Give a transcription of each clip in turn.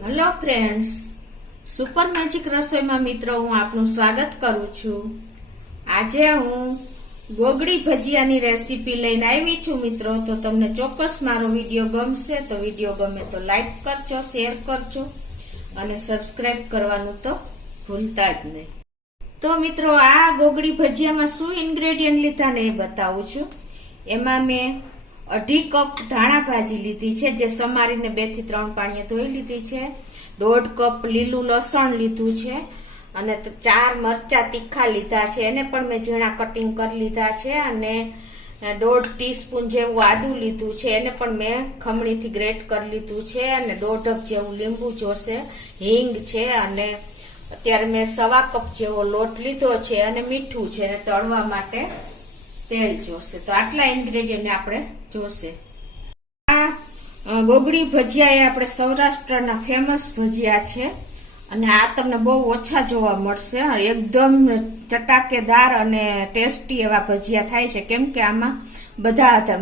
Hello friends, super magic રસોઈમાં મિત્રો હું આપનું સ્વાગત કરું છું। આજે હું ગોગડી ભજીયાની રેસીપી લઈને આવી છું મિત્રો। તો તમને ચોક્કસ મારો વિડીયો ગમશે તો વિડીયો ગમે તો લાઈક કરજો, શેર કરજો અને સબસ્ક્રાઇબ કરવાનું તો ભૂલતા જ નહીં। તો મિત્રો આ ગોગડી ભજીયામાં શું ઇન્ગ્રેડિયન્ટ લીધા ને એ બતાવું છું। એમાં મેં 2.5 કપ ધાણા ભાજી લીધી છે, જે સમારીને 2 થી 3 પાણીએ ધોઈ લીધી છે। 1.5 કપ લીલું લસણ લીધું છે અને 4 મરચા તીખા લીધા છે, એને પણ મેં ઝીણા કટિંગ કરી લીધા છે। અને 1.5 ટીસ્પૂન જેવું આદુ લીધું છે, એને પણ મેં ખમણીથી ગ્રેટ કરી લીધું છે। અને 1.5 કપ જેવું લીંબુ જોશે, હિંગ છે અને અત્યારે મેં 1.25 કપ જેવો લોટ લીધો છે અને મીઠું છે અને તળવા માટે તેલ જોશે। તો આટલા ઇન્ગ્રેડિયન્ટ આપણે જોશે। આ ગોગડી ભજીયા એ આપણે સૌરાષ્ટ્રના ફેમસ ભજીયા છે અને આ તમને બહુ ઓછા જોવા મળશે। એકદમ ચટાકેદાર અને ટેસ્ટી એવા ભજીયા થાય છે, કેમ કે આમાં બધા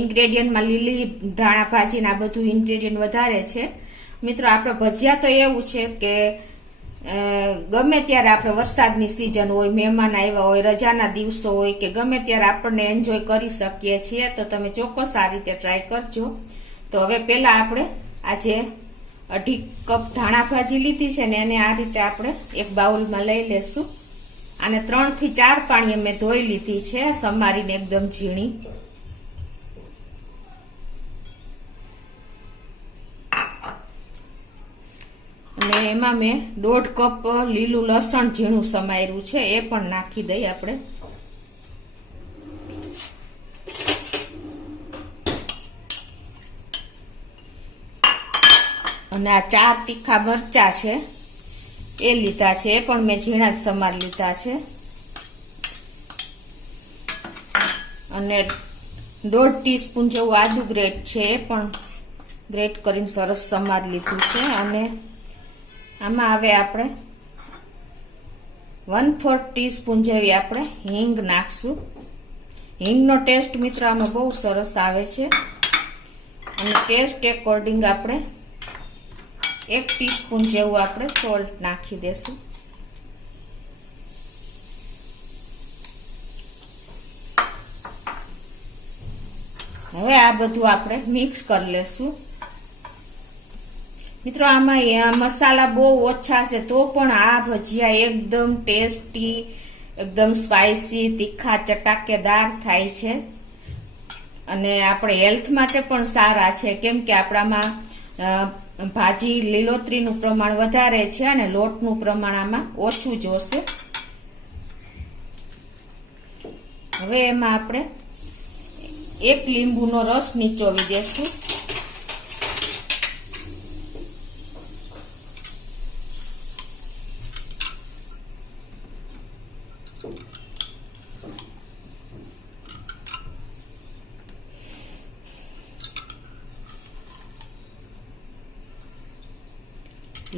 ઇન્ગ્રેડિયન્ટમાં લીલી ધાણા ભાજી આ બધું ઇન્ગ્રેડિયન્ટ વધારે છે। મિત્રો આપણે ભજીયા તો એવું છે કે ગમે ત્યારે આપણે વરસાદની સિઝન હોય, મહેમાન આવ્યા હોય, રજાના દિવસો હોય કે ગમે ત્યારે આપણને એન્જોય કરી શકીએ છીએ। તો તમે ચોક્કસ આ રીતે ટ્રાય કરજો। તો હવે પેલા આપણે આજે 2.5 કપ ધાણા ભાજી લીધી છે ને એને આ રીતે આપણે એક બાઉલમાં લઈ લેશું। અને 3 થી 4 પાણીએ મેં ધોઈ લીધી છે, સમારીને એકદમ ઝીણી। અને એમાં મેં 1.5 કપ લીલું લસણ ઝીણું સમાર્યું છે, એ પણ નાખી દઈએ આપણે। અને આ 4 તીખા મરચા છે એ લીધા છે, એ પણ મેં ઝીણા જ સમાર લીધા છે। અને 1.5 ટીસ્પૂન જેવું આદુ ગ્રેટ છે, એ પણ ગ્રેટ કરીને સરસ સમાર લીધું છે। અને આમાં હવે આપણે 1/4 ટીસ્પૂન જેવી આપણે હિંગ નાખશું। હિંગનો ટેસ્ટ મિત્રો આમાં બહુ સરસ આવે છે। અને ટેસ્ટ એકોર્ડિંગ આપણે 1 ટીસ્પૂન જેવું આપણે સોલ્ટ નાખી દેશું। હવે આ બધું આપણે મિક્સ કરી લેશું। મિત્રો આમાં મસાલા બહુ ઓછા છે તો પણ આ ભજીયા એકદમ ટેસ્ટી, એકદમ સ્પાઇસી, તીખા, ચટાકેદાર થાય છે। અને આપણે હેલ્થ માટે પણ સારા છે, કેમ કે આપણામાં ભાજી લીલોતરીનું પ્રમાણ વધારે છે અને લોટનું પ્રમાણ આમાં ઓછું જોશે। હવે એમાં આપણે 1 લીંબુનો રસ નીચોવી દેશું।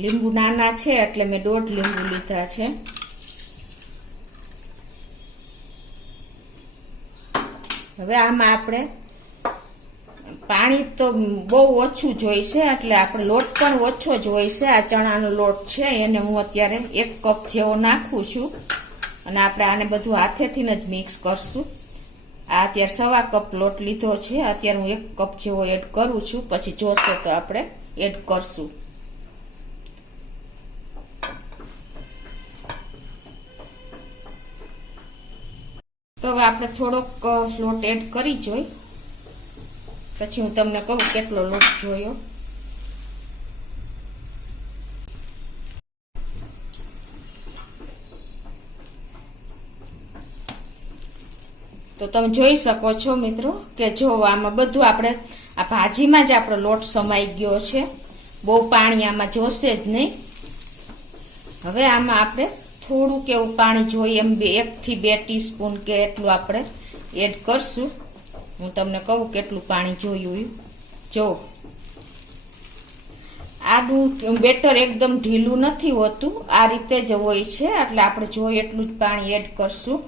લીંબુ નાના છે એટલે મેં 1.5 લીંબુ લીધા છે। હવે આમાં આપણે પાણી તો બહુ ઓછું જોઈશે, એટલે આપણે લોટ પણ ઓછો જોઈશે। આ ચણાનો લોટ છે એને હું અત્યારે 1 કપ જેવો નાખું છું અને આપણે આને બધું હાથેથી જ મિક્સ કરશું। આ અત્યારે 1.25 કપ લોટ લીધો છે, અત્યારે હું 1 કપ જેવો એડ કરું છું, પછી જોશે તો આપણે એડ કરશું। તો હવે આપણે થોડોક લોટ એડ કરી જોઈ, પછી હું તમને કહું કેટલો લોટ જોયો। તો તમે જોઈ શકો છો મિત્રો કે જો આમાં બધું આપણે આ ભાજીમાં જ આપણો લોટ સમાઈ ગયો છે, બહુ પાણી આમાં જોશે જ નહીં। હવે આમાં આપણે થોડું કેવું પાણી જોઈએ એમ 1 થી 2 ટીસ્પૂન કે એટલું આપણે એડ કરશું। હું તમને કહું કેટલું પાણી જોયું। જો આનું બેટર એકદમ ઢીલું નથી હોતું, આ રીતે જ હોય છે, એટલે આપણે જોઈએ એટલું જ પાણી એડ કરશું।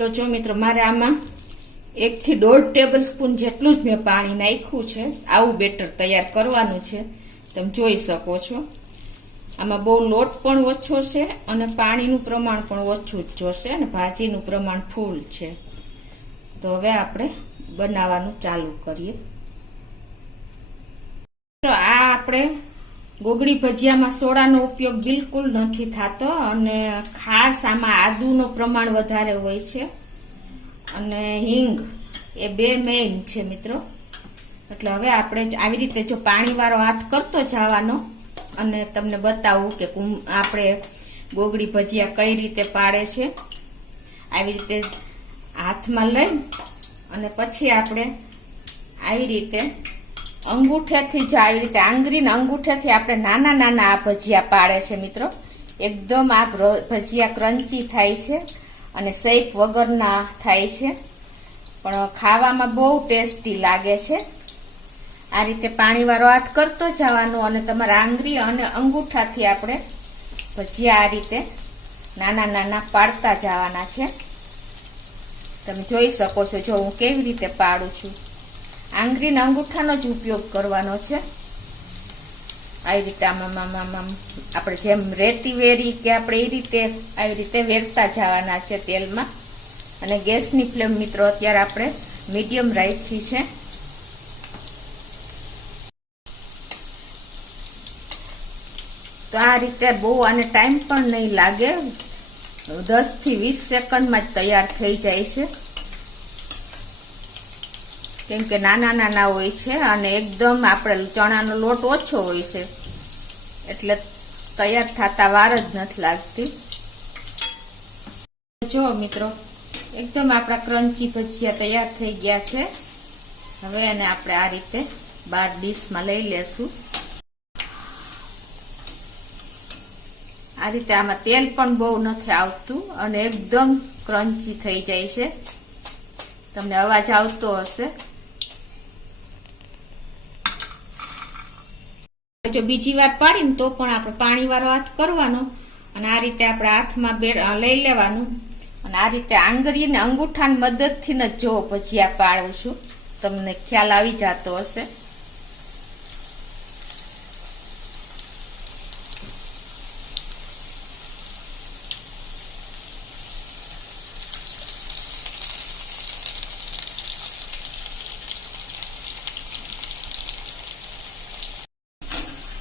તો જો મિત્રો મારે આમાં 1 થી 1.5 ટેબલ સ્પૂન જેટલું જ મેં પાણી નાખ્યું છે. આવું બેટર તૈયાર કરવાનું છે. તમે જોઈ શકો છો આમાં બહુ લોટ પણ ઓછો છે અને પાણીનું પ્રમાણ પણ ઓછું જ જોશે અને ભાજીનું પ્રમાણ ફૂલ છે. તો હવે આપણે બનાવવાનું ચાલુ કરીએ. તો આ આપણે ગોગડી ભજીયામાં સોડાનો ઉપયોગ બિલકુલ નથી થતો અને ખાસ આમાં આદુનો પ્રમાણ વધારે હોય છે અને હિંગ એ 2 મેઇન છે મિત્રો. એટલે હવે આપણે આવી રીતે જો પાણીવાળો હાથ કરતો જવાનો અને તમને બતાવું કે આપણે ગોગડી ભજીયા કઈ રીતે પાડે છે. આવી રીતે હાથમાં લઈ અને પછી આપણે આવી રીતે અંગૂઠેથી જ આવી રીતે આંગળીને અંગૂઠેથી આપણે નાના નાના આ ભજીયા પાડે છે મિત્રો. એકદમ આ ભજીયા ક્રન્ચી થાય છે અને શેપ વગરના થાય છે પણ ખાવામાં બહુ ટેસ્ટી લાગે છે. આ રીતે પાણીવાળો હાથ કરતો જવાનો અને તમારા આંગળી અને અંગૂઠાથી આપણે ભજીયા આ રીતે નાના નાના પાડતા જવાના છે. તમે જોઈ શકો છો જો હું કેવી રીતે પાડું છું. આંગળી ને અંગૂઠાનો જ ઉપયોગ કરવાનો છે. આવી રીતે આમ આપણે જેમ રેતી વેરી કે આપણે એ રીતે આવી રીતે વેરતા જવાના છે તેલમાં. અને ગેસની ફ્લેમ મિત્રો અત્યારે આપણે મીડિયમ રાખી છે. તો આ રીતે બહુ આને ટાઈમ પણ નહીં લાગે. 10 થી 20 સેકન્ડમાં જ તૈયાર થઈ જાય છે કેમ કે નાના નાના હોય છે અને એકદમ આપણે ચણાનો લોટ ઓછો હોય છે એટલે તૈયાર થતા વાર જ નથી લાગતી. જો મિત્રો એકદમ આપણા ક્રન્ચી ભજીયા તૈયાર થઈ ગયા છે. હવે એને આપણે આ રીતે બાર ડીશમાં લઈ લેશું. આ રીતે આમાં તેલ પણ બહુ નથી આવતું અને એકદમ ક્રન્ચી થઈ જાય છે. તમને અવાજ આવતો હશે. જો બીજી વાર પાડીને તો પણ આપણે પાણીવાળો હાથ કરવાનો અને આ રીતે આપણે હાથમાં લઈ લેવાનું અને આ રીતે આંગળી ને અંગૂઠાની મદદથી જ જો ભજીયા પાડું છું. તમને ખ્યાલ આવી જતો હશે.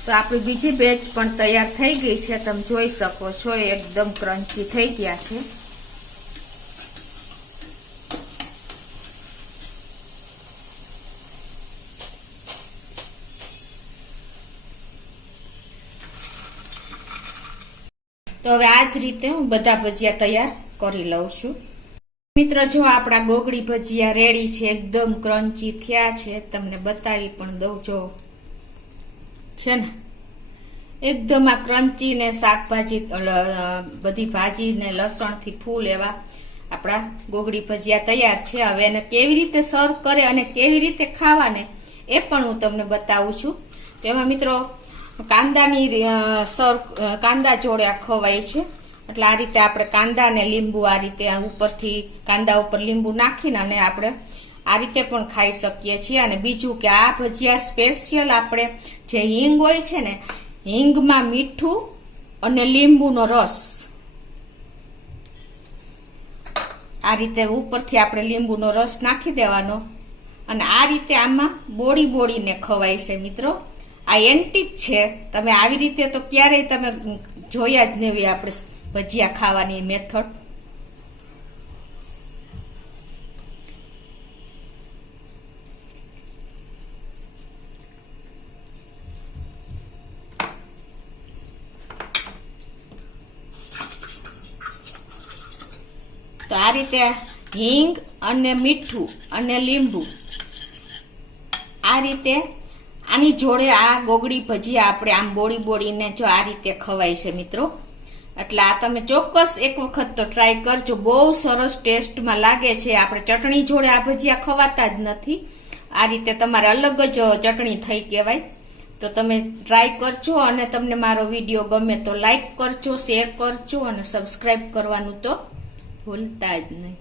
તો આપણી બીજી બેચ પણ તૈયાર થઈ ગઈ છે. તમે જોઈ શકો છો એકદમ ક્રન્ચી થઈ ગયા છે. તો હવે આ જ રીતે હું બધા ભજીયા તૈયાર કરી લઉં છું. મિત્રો જો આપણા ગોગડી ભજીયા રેડી છે. એકદમ ક્રન્ચી થયા છે. તમને બતાવી પણ દઉં જો છે ને એકદમ આ ક્રન્ચી ને શાકભાજી બધી ભાજી ને લસણ થી ફૂલ એવા આપણા ગોગડી ભજીયા તૈયાર છે. હવે એને કેવી રીતે સર્વ કરે અને કેવી રીતે ખાવાને એ પણ હું તમને બતાવું છું. તેમાં મિત્રો કાંદાની કાંદા જોડે આ ખવાય છે. એટલે આ રીતે આપણે કાંદા ને લીંબુ આ રીતે ઉપરથી કાંદા ઉપર લીંબુ નાખીને અને આપણે આ રીતે પણ ખાઈ શકીએ છીએ. અને બીજું કે આ ભજીયા સ્પેશિયલ આપણે જે હિંગ હોય છે ને હિંગમાં મીઠું અને લીંબુનો રસ આ રીતે ઉપરથી આપણે લીંબુનો રસ નાખી દેવાનો અને આ રીતે આમાં બોળીને ખવાય છે મિત્રો. આ એન્ટિક છે. તમે આવી રીતે તો ક્યારેય તમે જોયા જ નહીં આપણે ભજીયા ખાવાની મેથડ. તો આ રીતે હિંગ અને મીઠું અને લીંબુ આ રીતે આની જોડે આ ગોગડી ભજીયા આપણે આમ બોળીને જો આ રીતે ખવાય છે મિત્રો. એટલે આ તમે ચોક્કસ એક વખત તો ટ્રાય કરજો. બહુ સરસ ટેસ્ટમાં લાગે છે. આપણે ચટણી જોડે આ ભજીયા ખવાતા જ નથી. આ રીતે તમારે અલગ જ ચટણી થઈ કહેવાય. તો તમે ટ્રાય કરજો અને તમને મારો વિડીયો ગમે તો લાઈક કરજો, શેર કરજો અને સબસ્ક્રાઇબ કરવાનું તો ભૂલતા જ નહીં.